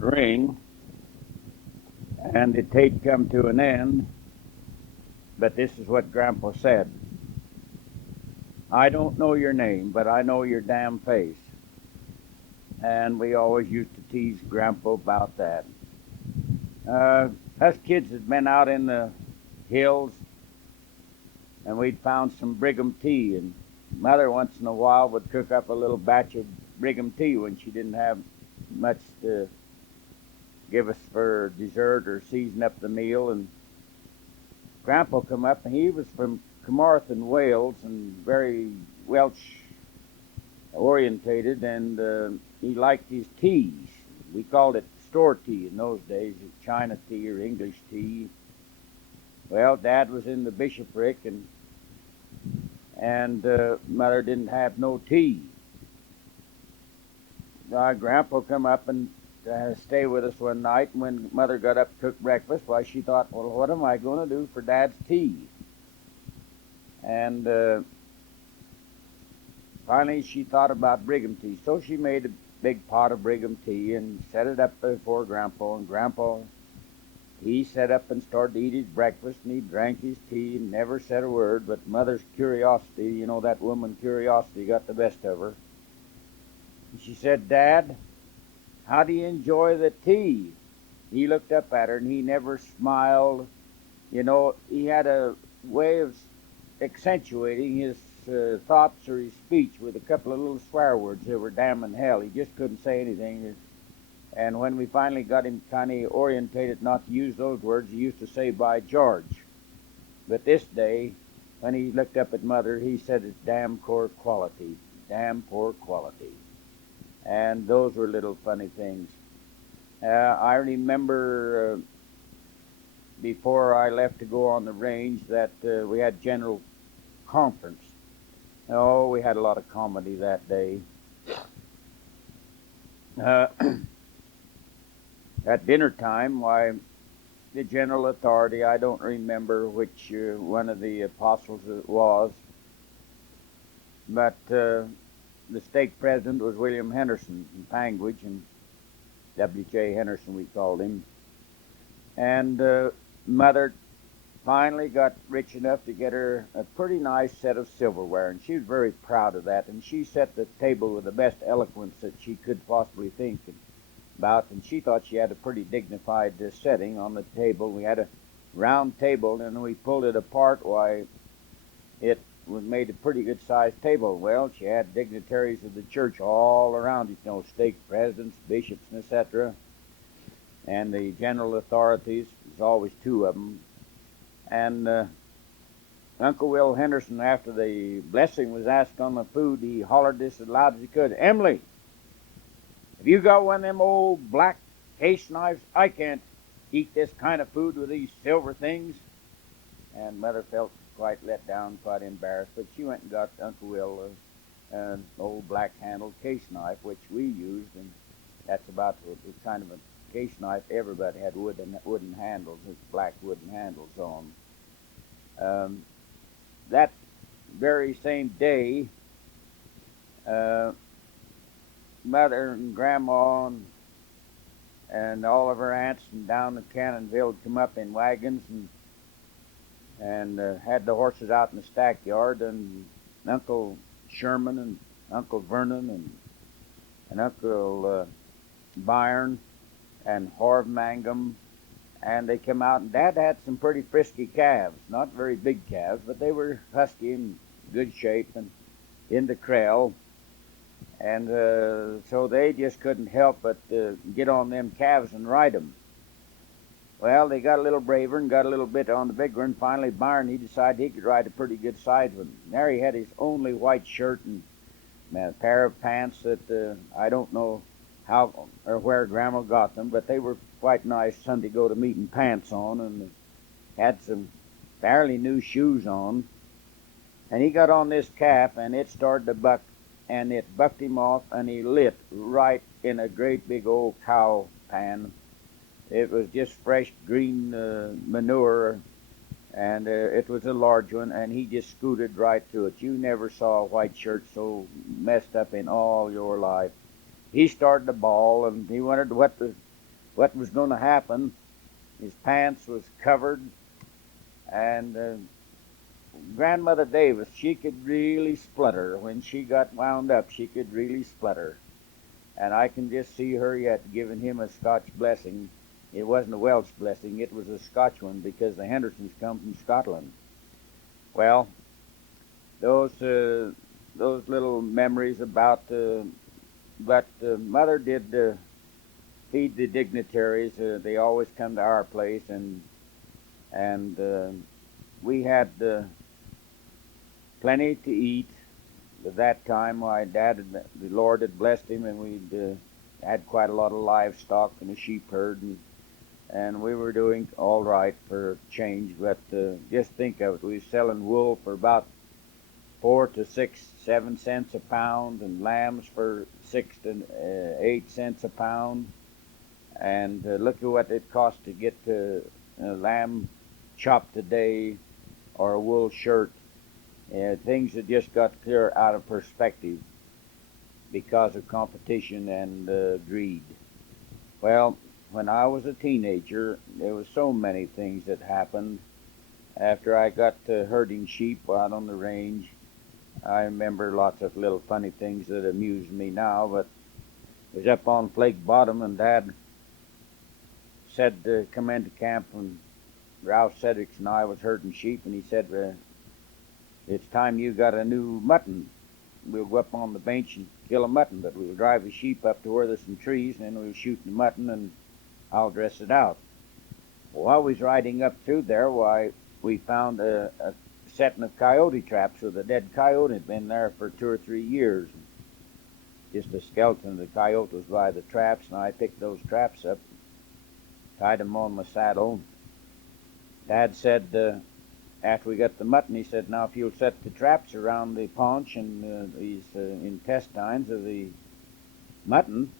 ring, and the tape come to an end. But this is what Grandpa said. I don't know your name, but I know your damn face. And we always used to tease Grandpa about that. Uh, us kids had been out in the hills, and we'd found some Brigham tea, and Mother once in a while would cook up a little batch of Brigham tea when she didn't have much to give us for dessert or season up the meal. And Grandpa come up, and he was from Carmarthen, Wales, and very Welsh orientated, and he liked his teas. We called it store tea in those days, China tea or English tea. Well, Dad was in the bishopric, and Mother didn't have no tea. Grandpa come up and stay with us one night, and when Mother got up to cook breakfast, why, she thought, well, what am I going to do for Dad's tea? And finally she thought about Brigham tea, so she made a big pot of Brigham tea and set it up before Grandpa, and Grandpa, he sat up and started to eat his breakfast, and he drank his tea and never said a word, but Mother's curiosity, you know, that woman curiosity got the best of her. And she said, Dad, how do you enjoy the tea? He looked up at her, and he never smiled. You know, he had a way of accentuating his thoughts or his speech with a couple of little swear words that were damn and hell. He just couldn't say anything. And when we finally got him kind of orientated not to use those words, he used to say, by George. But this day, when he looked up at Mother, he said, it's damn poor quality, damn poor quality. And those were little funny things. I remember before I left to go on the range that we had general conference. Oh, we had a lot of comedy that day. At dinner time, why, the general authority, I don't remember which one of the apostles it was, but the stake president was William Henderson from Panguage, and W.J. Henderson we called him. And Mother finally got rich enough to get her a pretty nice set of silverware, and she was very proud of that, and she set the table with the best eloquence that she could possibly think about, and she thought she had a pretty dignified setting on the table. We had a round table, and we pulled it apart. Why, it was made a pretty good sized table. Well, she had dignitaries of the church all around it, you know, stake presidents, bishops, and etc. And the general authorities, there's always two of them. And Uncle Will Henderson, after the blessing was asked on the food, he hollered this as loud as he could, Emily, have you got one of them old black case knives? I can't eat this kind of food with these silver things. And Mother felt quite let down, quite embarrassed, but she went and got Uncle Will an old black-handled case knife, which we used, and that's about the kind of a case knife everybody had wooden handles, with black wooden handles on. That very same day, Mother and Grandma and all of her aunts and down in Cannonville would come up in wagons and had the horses out in the stackyard, and Uncle Sherman and Uncle Vernon and Uncle Byron and Horv Mangum, and they come out, and Dad had some pretty frisky calves, not very big calves, but they were husky and good shape and in the kraal. And so they just couldn't help but get on them calves and ride them. Well, they got a little braver and got a little bit on the bigger, and finally Byron, he decided he could ride a pretty good size one. There he had his only white shirt and a pair of pants that I don't know how or where Grandma got them, but they were quite nice Sunday go-to-meeting pants on, and had some fairly new shoes on. And he got on this calf, and it started to buck, and it bucked him off, and he lit right in a great big old cow pan. It was just fresh green manure, and it was a large one, and he just scooted right through it. You never saw a white shirt so messed up in all your life. He started to bawl, and he wondered what the what was going to happen. His pants was covered, and Grandmother Davis, she could really splutter. When she got wound up, she could really splutter. And I can just see her yet giving him a Scotch blessing. It wasn't a Welsh blessing, it was a Scotch one, because the Hendersons come from Scotland. Well, those little memories about, but Mother did feed the dignitaries. They always come to our place, and we had plenty to eat. At that time, my dad, the Lord had blessed him, and we'd had quite a lot of livestock and a sheep herd, and we were doing all right for change. But just think of it, we were selling wool for about 4 to 6, 7 cents a pound, and lambs for 6 to 8 cents a pound. And look at what it cost to get a lamb chop today, or a wool shirt. Things that just got clear out of perspective because of competition and greed. Well, when I was a teenager, there was so many things that happened. After I got to herding sheep out on the range, I remember lots of little funny things that amuse me now. But I was up on Flake Bottom, and Dad said to come into camp, and Ralph Sedgwicks and I was herding sheep, and he said, it's time you got a new mutton. We'll go up on the bench and kill a mutton, but we'll drive the sheep up to where there's some trees, and then we'll shoot the mutton, and I'll dress it out. Well, while we was riding up through there, why, we found a setting of coyote traps with a dead coyote had been there for 2 or 3 years. Just a skeleton of the coyote was by the traps, and I picked those traps up, tied them on my saddle. Dad said, after we got the mutton, he said, now if you'll set the traps around the paunch and these intestines of the mutton,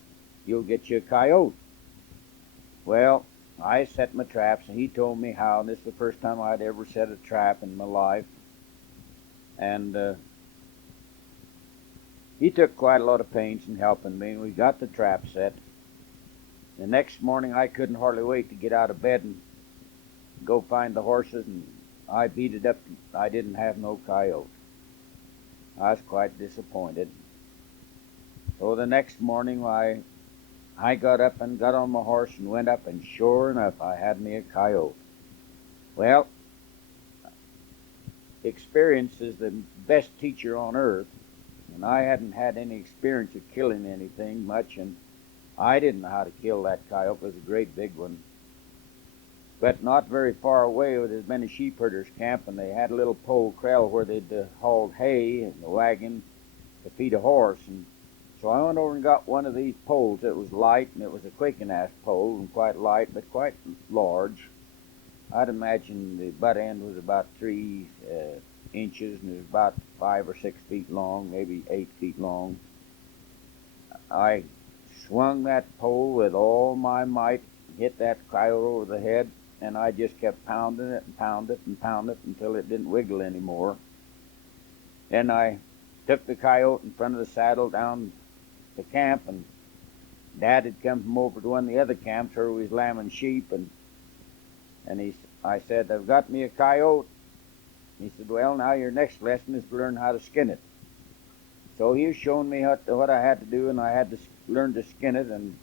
you'll get you a coyote. Well, I set my traps, and he told me how, and this is the first time I'd ever set a trap in my life. And he took quite a lot of pains in helping me, and we got the trap set. The next morning, I couldn't hardly wait to get out of bed and go find the horses, and I beat it up. I didn't have no coyote. I was quite disappointed. So the next morning, I got up and got on my horse and went up, and sure enough, I had me a coyote. Well, experience is the best teacher on earth, and I hadn't had any experience of killing anything much, and I didn't know how to kill that coyote. It was a great big one. But not very far away, there'd been a sheep herder's camp, and they had a little pole corral where they'd hauled hay in the wagon to feed a horse. And so I went over and got one of these poles. It was light, and it was a quaking-ass pole, and quite light, but quite large. I'd imagine the butt end was about 3 inches, and it was about 5 or 6 feet long, maybe 8 feet long. I swung that pole with all my might, hit that coyote over the head, and I just kept pounding it and pounding it and pounding it until it didn't wiggle anymore. Then I took the coyote in front of the saddle down to camp, and Dad had come from over to one of the other camps where we was lambing sheep, and I said, I've got me a coyote. He said, well, now your next lesson is to learn how to skin it. So he was showing me what I had to do, and I had to learn to skin it, and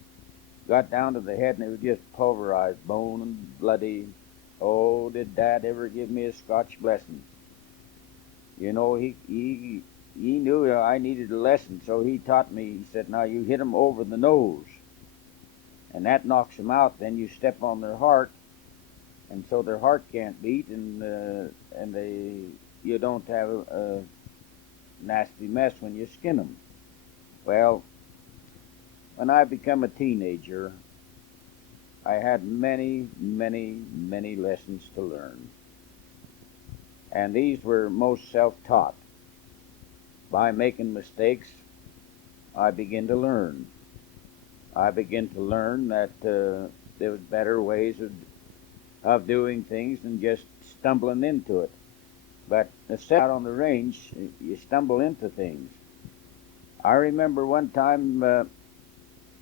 got down to the head, and it was just pulverized, bone and bloody. Oh, did Dad ever give me a Scotch blessing? You know, he knew I needed a lesson, so he taught me. He said, now you hit them over the nose, and that knocks them out. Then you step on their heart, and so their heart can't beat, and you don't have a nasty mess when you skin them. Well, when I became a teenager, I had many, many, many lessons to learn. And these were most self-taught. By making mistakes, I began to learn. I began to learn that there was better ways of doing things than just stumbling into it. But out on the range, you stumble into things. I remember one time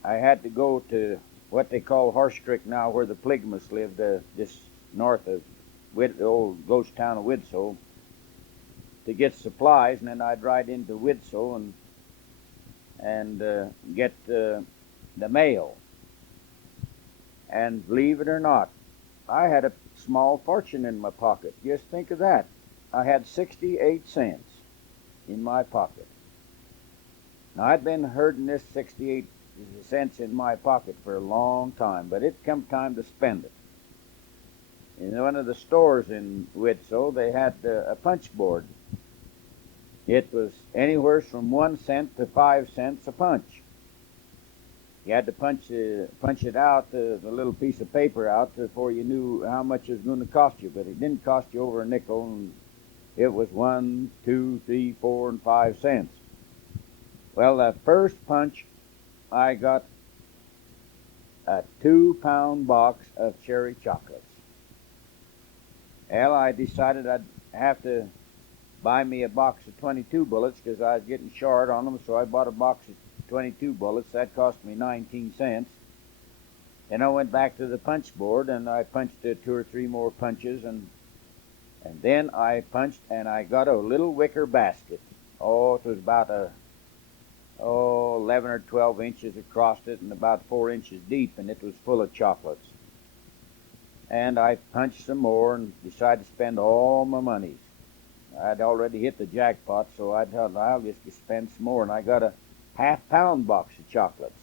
I had to go to what they call Horse Creek now, where the Pligmas lived, just north of the old ghost town of Widso, to get supplies, and then I'd ride into Widso and get the mail. And believe it or not, I had a small fortune in my pocket. Just think of that. I had 68 cents in my pocket. Now, I'd been herding this 68 cents in my pocket for a long time, but it come time to spend it. In one of the stores in Widso, they had a punch board. It was anywhere from 1 cent to 5 cents a punch. You had to punch it out, the little piece of paper out, before you knew how much it was going to cost you. But it didn't cost you over a nickel, and it was 1, 2, 3, 4, and 5 cents. Well, the first punch, I got a 2-pound box of cherry chocolates. Well, I decided I'd have to buy me a box of 22 bullets because I was getting short on them, so I bought a box of 22 bullets. That cost me 19 cents. Then I went back to the punch board and I punched 2 or 3 more punches, and then I punched and I got a little wicker basket. Oh, it was about 11 or 12 inches across it and about 4 inches deep, and it was full of chocolates. And I punched some more and decided to spend all my money. I'd already hit the jackpot, so I thought I'll just spend some more, and I got a half-pound box of chocolates.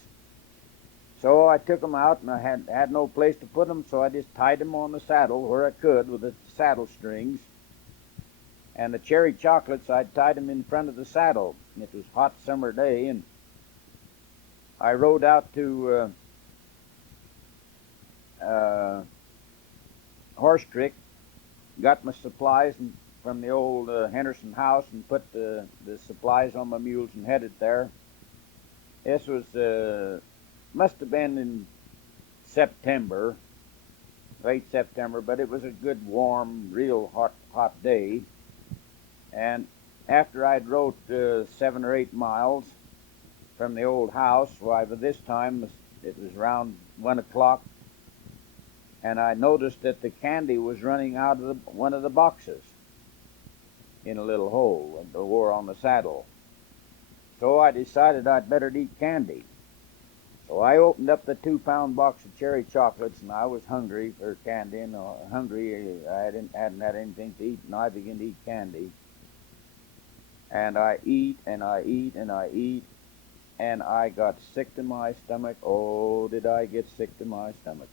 So I took them out, and I had no place to put them, so I just tied them on the saddle where I could with the saddle strings. And the cherry chocolates, I tied them in front of the saddle. And it was a hot summer day, and I rode out to Horse Creek, got my supplies from the old Henderson house, and put the supplies on my mules and headed there. This was must have been in September, late September, but it was a good, warm, real hot day. And after I'd rode 7 or 8 miles from the old house, why, by this time it was around 1 o'clock, and I noticed that the candy was running out of one of the boxes in a little hole that wore on the saddle. So I decided I'd better eat candy. So I opened up the 2-pound box of cherry chocolates, and I was hungry for candy, and I hadn't had anything to eat, and I began to eat candy. And I eat, and I eat, and I eat, and I got sick to my stomach. Oh, did I get sick to my stomach.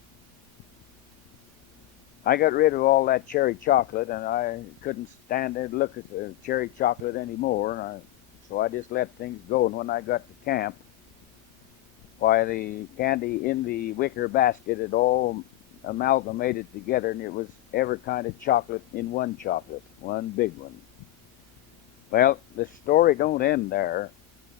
I got rid of all that cherry chocolate, and I couldn't stand to look at the cherry chocolate anymore, so I just let things go. And when I got to camp, why, the candy in the wicker basket had all amalgamated together, and it was every kind of chocolate in one chocolate, one big one. Well, the story don't end there.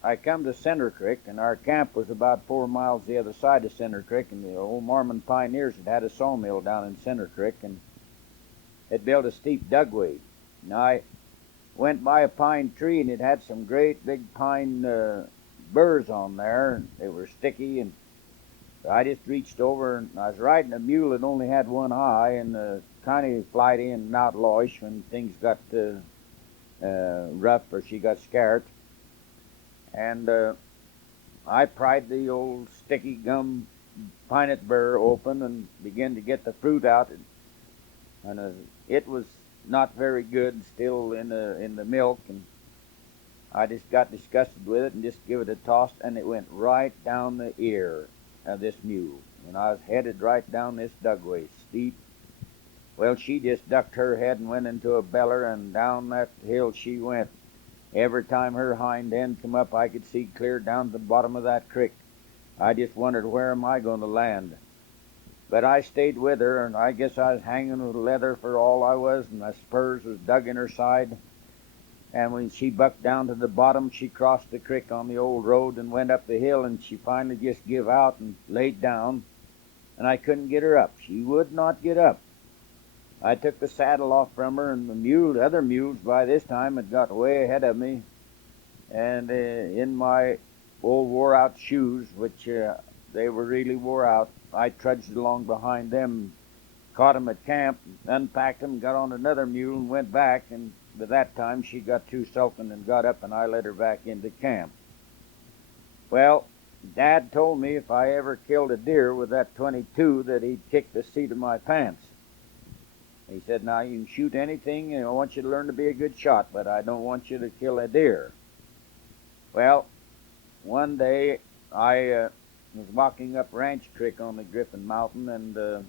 I come to Center Creek, and our camp was about 4 miles the other side of Center Creek, and the old Mormon pioneers had a sawmill down in Center Creek, and had built a steep dugway. And I went by a pine tree, and it had some great big pine burrs on there, and they were sticky, and I just reached over, and I was riding a mule that only had one eye, and kind of flighty and outlawish when things got rough or she got scared. And I pried the old sticky gum piney burr open and began to get the fruit out, and it was not very good still in the milk, and I just got disgusted with it and just give it a toss, and it went right down the ear of this mule, and I was headed right down this dugway, steep. Well, she just ducked her head and went into a beller, and down that hill she went. Every time her hind end come up, I could see clear down to the bottom of that creek. I just wondered, where am I going to land? But I stayed with her, and I guess I was hanging with leather for all I was, and my spurs was dug in her side. And when she bucked down to the bottom, she crossed the creek on the old road and went up the hill, and she finally just give out and laid down, and I couldn't get her up. She would not get up. I took the saddle off from her, and the other mules by this time had got way ahead of me, and in my old wore-out shoes, which they were really wore out, I trudged along behind them, caught 'em at camp, unpacked 'em, got on another mule and went back, and by that time she got too sulking and got up, and I led her back into camp. Well, Dad told me if I ever killed a deer with that 22 that he'd kick the seat of my pants. He said, now you can shoot anything, and I want you to learn to be a good shot, but I don't want you to kill a deer. Well, one day I was walking up Ranch Creek on the Griffin Mountain, and a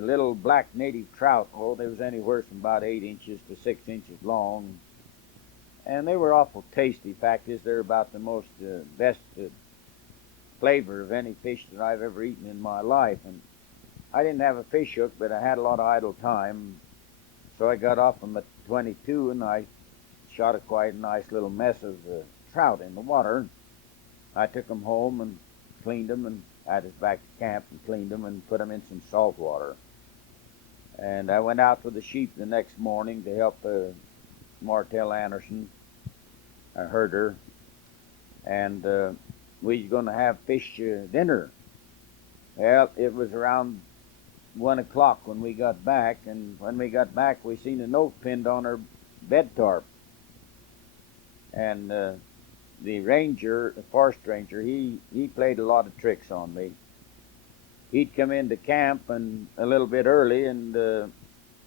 little black native trout, oh, they was anywhere from about 8 inches to 6 inches long, and they were awful tasty. Fact is, they're about the most best flavor of any fish that I've ever eaten in my life. And I didn't have a fish hook, but I had a lot of idle time, so I got off them at 22, and I shot a quite nice little mess of trout in the water. I took them home and cleaned them, and I was back to camp and cleaned them and put them in some salt water. And I went out with the sheep the next morning to help Martell Anderson, a herder, and we was going to have fish dinner. Well, it was around 1 o'clock when we got back, and when we got back, we seen a note pinned on her bed tarp. And the ranger, the forest ranger, he played a lot of tricks on me. He'd come into camp and a little bit early and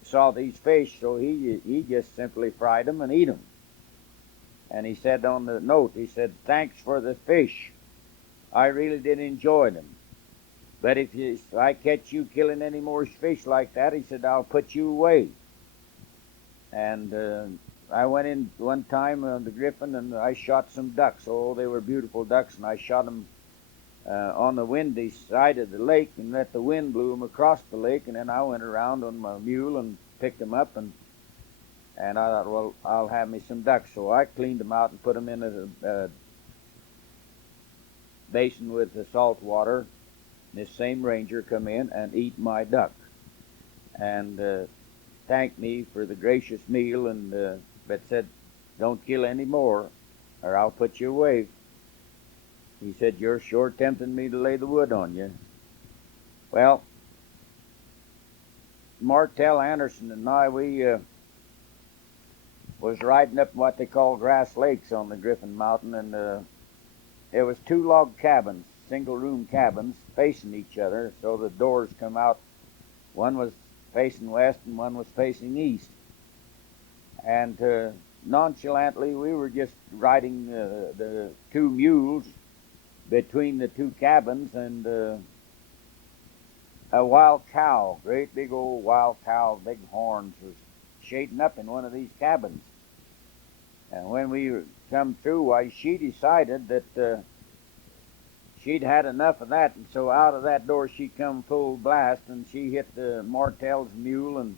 saw these fish, so he just simply fried them and eat them. And he said on the note, he said, thanks for the fish. I really did enjoy them. But if I catch you killing any more fish like that, he said, I'll put you away. And I went in one time on the Griffin, and I shot some ducks. Oh, they were beautiful ducks, and I shot them on the windy side of the lake, and let the wind blew them across the lake, and then I went around on my mule and picked them up, and I thought, well, I'll have me some ducks. So I cleaned them out and put them in a basin with the salt water. This same ranger come in and eat my duck, and thanked me for the gracious meal, and but said, don't kill any more, or I'll put you away. He said, you're sure tempting me to lay the wood on you. Well, Martell Anderson and I, we was riding up what they call Grass Lakes on the Griffin Mountain, and there was 2 log cabins, single-room cabins, facing each other, so the doors come out. One was facing west and one was facing east. And nonchalantly, we were just riding the 2 mules between the 2 cabins, and a wild cow, great big old wild cow, big horns, was shading up in one of these cabins. And when we come through, why, she decided that she'd had enough of that, and so out of that door she come full blast, and she hit the Martell's mule and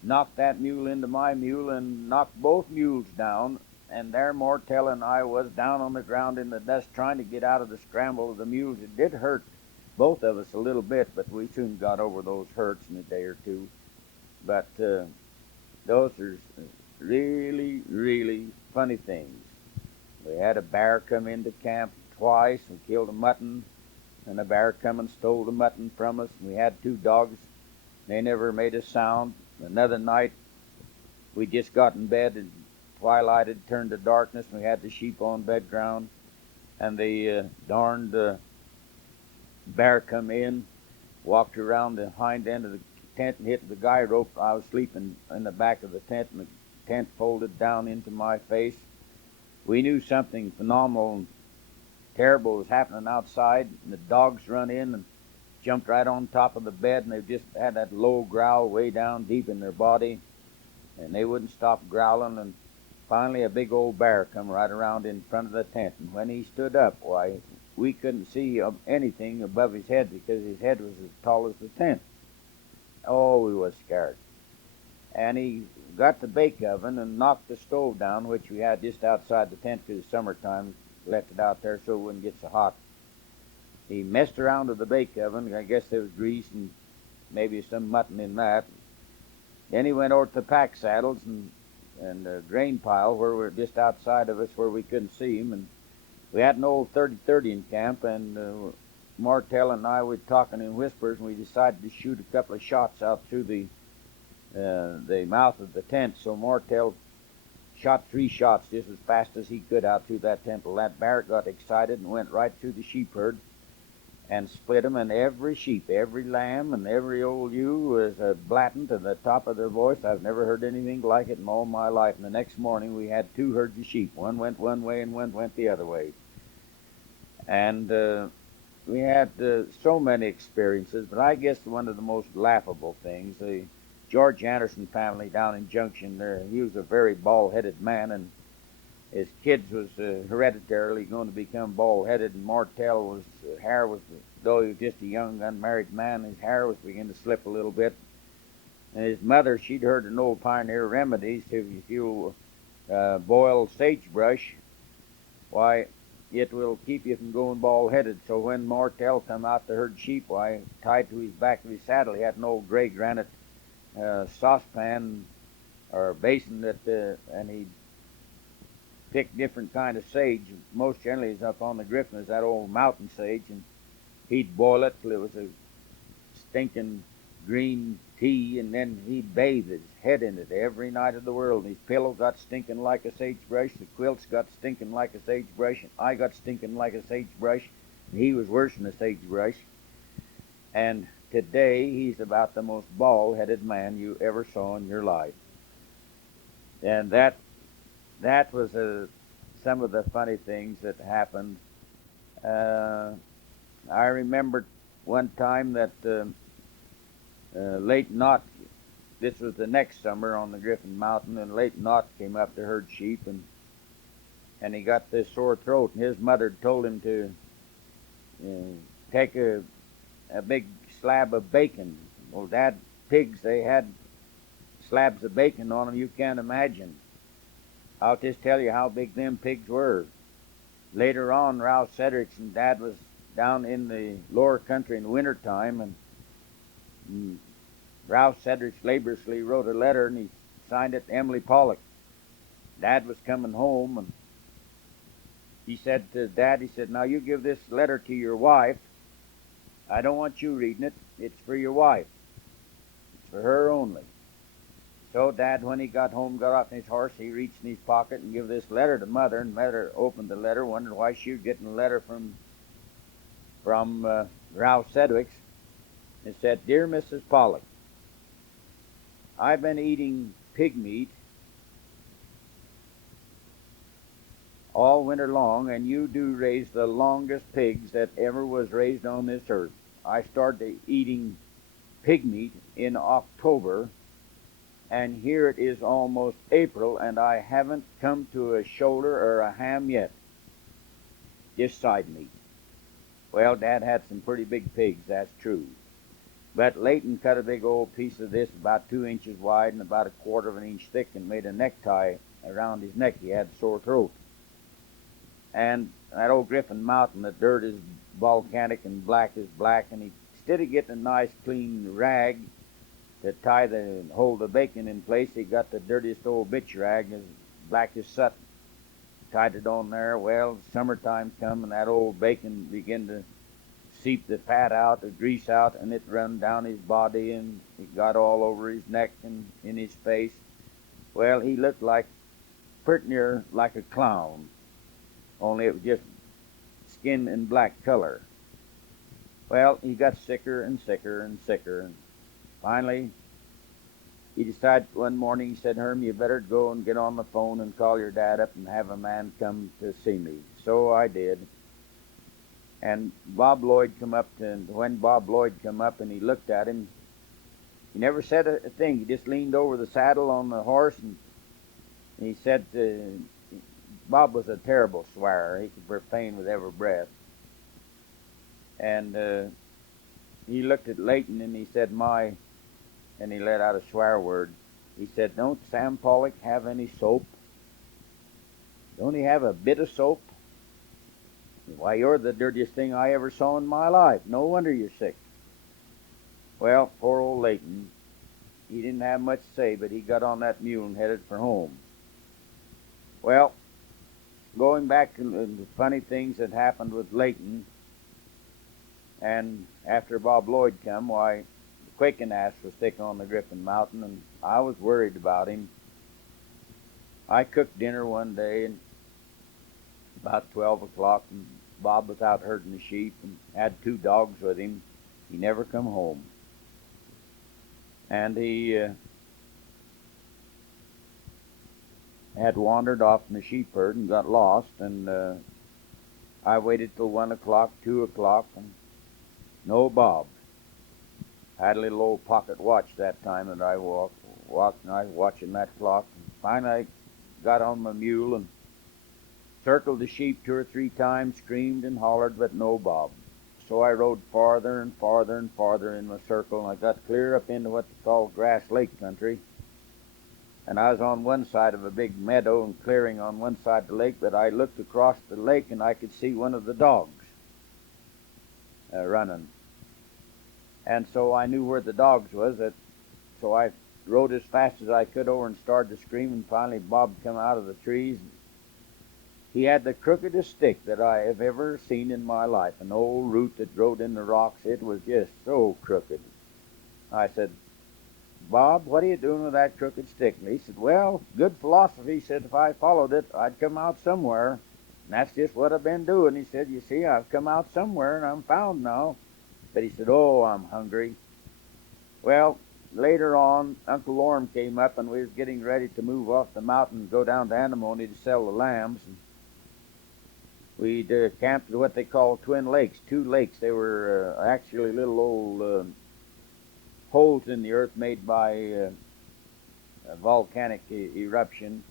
knocked that mule into my mule and knocked both mules down. And there Martell and I was down on the ground in the dust trying to get out of the scramble of the mules. It did hurt both of us a little bit, but we soon got over those hurts in a day or two. But those are really, really funny things. We had a bear come into camp twice and killed a mutton, and a bear come and stole the mutton from us. We had 2 dogs. They never made a sound. Another night, we just got in bed, and twilight had turned to darkness, and we had the sheep on bed ground, and the darned bear come in, walked around the hind end of the tent and hit the guy rope. I was sleeping in the back of the tent, and the tent folded down into my face. We knew something phenomenal and terrible was happening outside, and the dogs run in and jumped right on top of the bed, and they just had that low growl way down deep in their body, and they wouldn't stop growling. And finally a big old bear come right around in front of the tent, and when he stood up, why, we couldn't see anything above his head because his head was as tall as the tent. Oh, we was scared. And he got the bake oven and knocked the stove down, which we had just outside the tent because it's summertime, left it out there so it wouldn't get so hot. He messed around with the bake oven. I guess there was grease and maybe some mutton in that. Then he went over to the pack saddles and the grain pile where we're just outside of us where we couldn't see him. And we had an old 30-30 in camp, and Martell and I were talking in whispers, and we decided to shoot a couple of shots out through the mouth of the tent. So Martell shot 3 shots just as fast as he could out through that tent. Well, that bear got excited and went right through the sheep herd and split them, and every sheep, every lamb, and every old ewe was blatting to the top of their voice. I've never heard anything like it in all my life. And the next morning we had 2 herds of sheep. One went one way and one went the other way. And we had so many experiences, but I guess one of the most laughable things, the George Anderson family down in Junction there, he was a very bald-headed man, and his kids was hereditarily going to become bald-headed, and Martell was, hair was, though he was just a young unmarried man, his hair was beginning to slip a little bit. And his mother, she'd heard an old pioneer remedies, if you boil sagebrush, why, it will keep you from going bald-headed. So when Martell come out to herd sheep, why, tied to his back of his saddle, he had an old gray granite saucepan or basin and he picked different kind of sage. Most generally is up on the Griffin is that old mountain sage, and he'd boil it till it was a stinking green tea, and then he'd bathe his head in it every night of the world. And his pillow got stinking like a sagebrush, the quilts got stinking like a sagebrush, and I got stinking like a sagebrush, and he was worse than a sagebrush. And today he's about the most bald-headed man you ever saw in your life. And that was some of the funny things that happened. I remember one time that late Knott, this was the next summer on the Griffin Mountain, and late Knott came up to herd sheep, and he got this sore throat, and his mother told him to take a big slab of bacon. Well, Dad, pigs, they had slabs of bacon on them you can't imagine. I'll just tell you how big them pigs were. Later on, Ralph Cedricks and Dad was down in the lower country in the wintertime, and Ralph Cedricks laboriously wrote a letter, and he signed it to Emily Pollock. Dad was coming home, and he said to Dad, he said, now you give this letter to your wife. I don't want you reading it. It's for your wife. It's for her only. So Dad, when he got home, got off his horse, he reached in his pocket and gave this letter to Mother, and Mother opened the letter, wondered why she was getting a letter from Ralph Sedgwick's. It said, Dear Mrs. Pollock, I've been eating pig meat all winter long, and you do raise the longest pigs that ever was raised on this earth. I started eating pig meat in October, and here it is almost April, and I haven't come to a shoulder or a ham yet. Just side meat. Well, Dad had some pretty big pigs, that's true. But Leighton cut a big old piece of this about 2 inches wide and about 1/4 of an inch thick, and made a necktie around his neck. He had a sore throat. And that old Griffin Mountain, the dirt is volcanic and black as black, and he, instead of getting a nice clean rag to hold the bacon in place, he got the dirtiest old bitch rag, as black as soot, tied it on there. Well, summertime come, and that old bacon began to seep the fat out, the grease out, and it run down his body, and it got all over his neck and in his face. Well, he looked like, pretty near like a clown, only it was just skin and black color. Well, he got sicker and sicker and sicker, and finally he decided one morning, he said, Herm, you better go and get on the phone and call your dad up and have a man come to see me. So I did. And Bob Lloyd come up, and when Bob Lloyd come up and he looked at him, he never said a thing. He just leaned over the saddle on the horse, and he said, Bob was a terrible swearer. He could profane with every breath. And he looked at Leighton and he said, and he let out a swear word. He said, don't Sam Pollock have any soap? Don't he have a bit of soap? Why, you're the dirtiest thing I ever saw in my life. No wonder you're sick. Well, poor old Leighton, he didn't have much to say, but he got on that mule and headed for home. Well, going back to the funny things that happened with Leighton, And after Bob Lloyd come, why, the quaking ass was thick on the Griffin Mountain, and I was worried about him. I cooked dinner one day, and about 12 o'clock, and Bob was out herding the sheep and had 2 dogs with him. He never come home. And he had wandered off in the sheep herd and got lost, and I waited till 1 o'clock, 2 o'clock, and no Bob. I had a little old pocket watch that time that I walked, and I was watching that clock. And finally I got on my mule and circled the sheep 2 or 3 times, screamed and hollered, but no Bob. So I rode farther and farther and farther in my circle, and I got clear up into what they call Grass Lake country. And I was on one side of a big meadow and clearing on one side of the lake, but I looked across the lake and I could see one of the dogs running. And so I knew where the dogs was. So I rode as fast as I could over and started to scream, and finally Bob come out of the trees. He had the crookedest stick that I have ever seen in my life, an old root that growed in the rocks. It was just so crooked. I said, Bob, what are you doing with that crooked stick? And he said, well, good philosophy. He said, if I followed it, I'd come out somewhere. And that's just what I've been doing. He said, you see, I've come out somewhere and I'm found now. But he said, oh, I'm hungry. Well, later on, Uncle Herm came up and we was getting ready to move off the mountain and go down to Antimony to sell the lambs. And we'd camped at what they call Twin Lakes, 2 lakes. They were actually little old holes in the earth made by a volcanic eruption,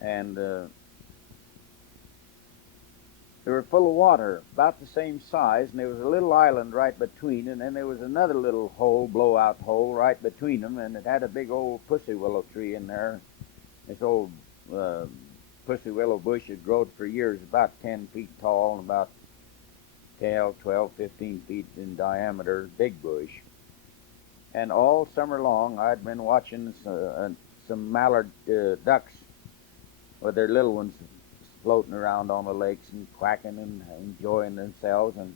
and they were full of water, about the same size, and there was a little island right between, and then there was another little hole, blowout hole, right between them, and it had a big old pussy willow tree in there. This old pussy willow bush had grown for years, about 10 feet tall and about 12, 15 feet in diameter, big bush. And all summer long, I'd been watching some mallard ducks with their little ones floating around on the lakes and quacking and enjoying themselves. And,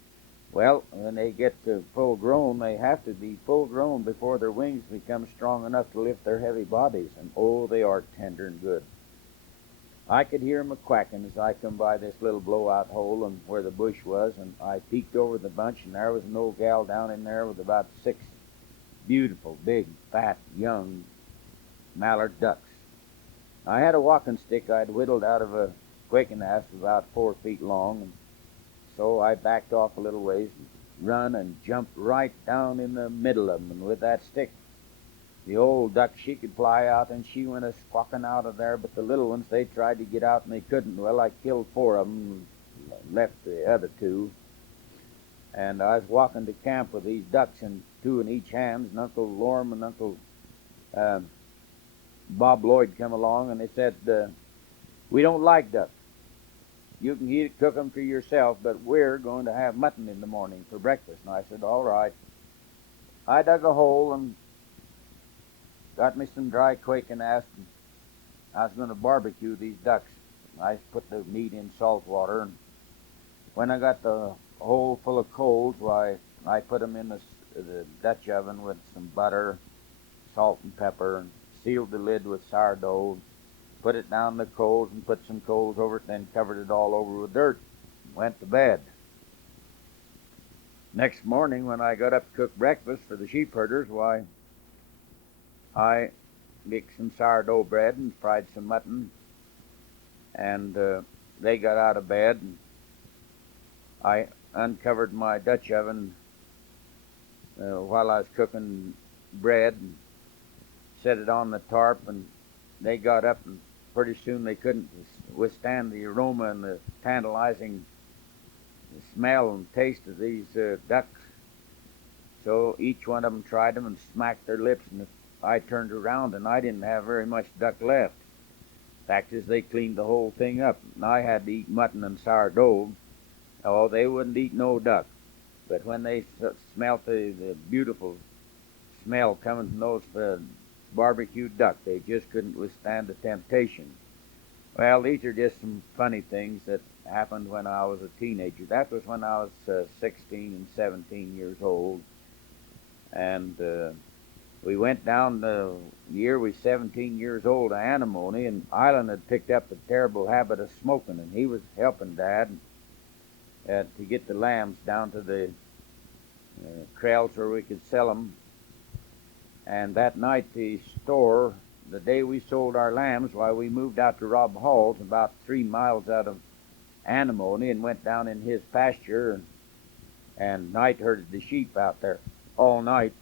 well, when they get to full grown, they have to be full grown before their wings become strong enough to lift their heavy bodies. And, oh, they are tender and good. I could hear them quacking as I come by this little blowout hole and where the bush was, and I peeked over the bunch, and there was an old gal down in there with about 6 beautiful, big, fat, young mallard ducks. I had a walking stick I'd whittled out of a quaking ass about 4 feet long, and so I backed off a little ways and run and jumped right down in the middle of them. And with that stick, the old duck, she could fly out, and she went a-squawking out of there, but the little ones, they tried to get out, and they couldn't. Well, I killed 4 of them and left the other 2. And I was walking to camp with these ducks, and 2 in each hand, and Uncle Herm and Uncle Bob Lloyd come along, and they said, we don't like ducks. You can eat it, cook them for yourself, but we're going to have mutton in the morning for breakfast. And I said, all right. I dug a hole and got me some dry quaking ass, and I was going to barbecue these ducks. I put the meat in salt water, and when I got the hole full of coals, why, I put them in the Dutch oven with some butter, salt and pepper, and sealed the lid with sourdough, put it down the coals and put some coals over it, then covered it all over with dirt, and went to bed. Next morning, when I got up to cook breakfast for the sheep herders, why, I mixed some sourdough bread and fried some mutton, and they got out of bed, and I uncovered my Dutch oven while I was cooking bread and set it on the tarp, and they got up, and pretty soon they couldn't withstand the aroma and the tantalizing smell and taste of these ducks. So each one of them tried them and smacked their lips, and I turned around and I didn't have very much duck left. Fact is, they cleaned the whole thing up, and I had to eat mutton and sourdough. Oh, they wouldn't eat no duck. But when they smelt the beautiful smell coming from those barbecued duck, they just couldn't withstand the temptation. Well, these are just some funny things that happened when I was a teenager. That was when I was 16 and 17 years old. And we went down the year we 17 years old to Antimony, and Ilan had picked up a terrible habit of smoking, and he was helping Dad to get the lambs down to the trails where we could sell them. And that night the store, the day we sold our lambs, why we moved out to Rob Hall's about 3 miles out of Antimony and went down in his pasture and night herded the sheep out there all night.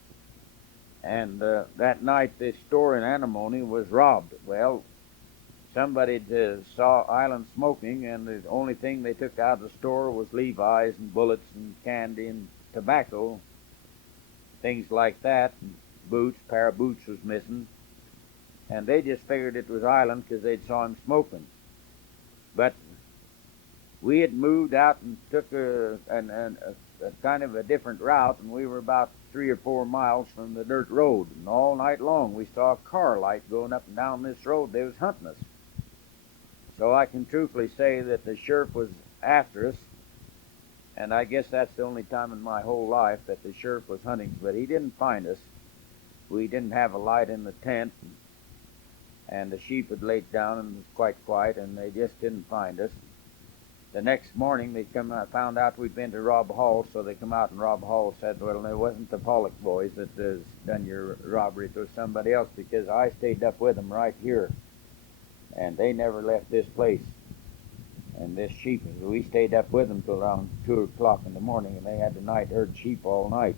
And that night the store in Antimony was robbed. Well, somebody saw Ilan smoking, and the only thing they took out of the store was Levi's and bullets and candy and tobacco, things like that. And boots, pair of boots was missing, and they just figured it was Ilan because they'd saw him smoking. But we had moved out and took a kind of a different route, and we were about 3 or 4 miles from the dirt road, and all night long we saw a car light going up and down this road. They was hunting us. So I can truthfully say that the sheriff was after us, and I guess that's the only time in my whole life that the sheriff was hunting, but he didn't find us. We didn't have a light in the tent, and the sheep had laid down and was quite quiet, and they just didn't find us. The next morning they come out, found out we'd been to Rob Hall, so they come out, and Rob Hall said, well, it wasn't the Pollock boys that has done your robbery, it was somebody else, because I stayed up with them right here, and they never left this place. And this sheep, we stayed up with them till around 2 o'clock in the morning, and they had the night herd sheep all night.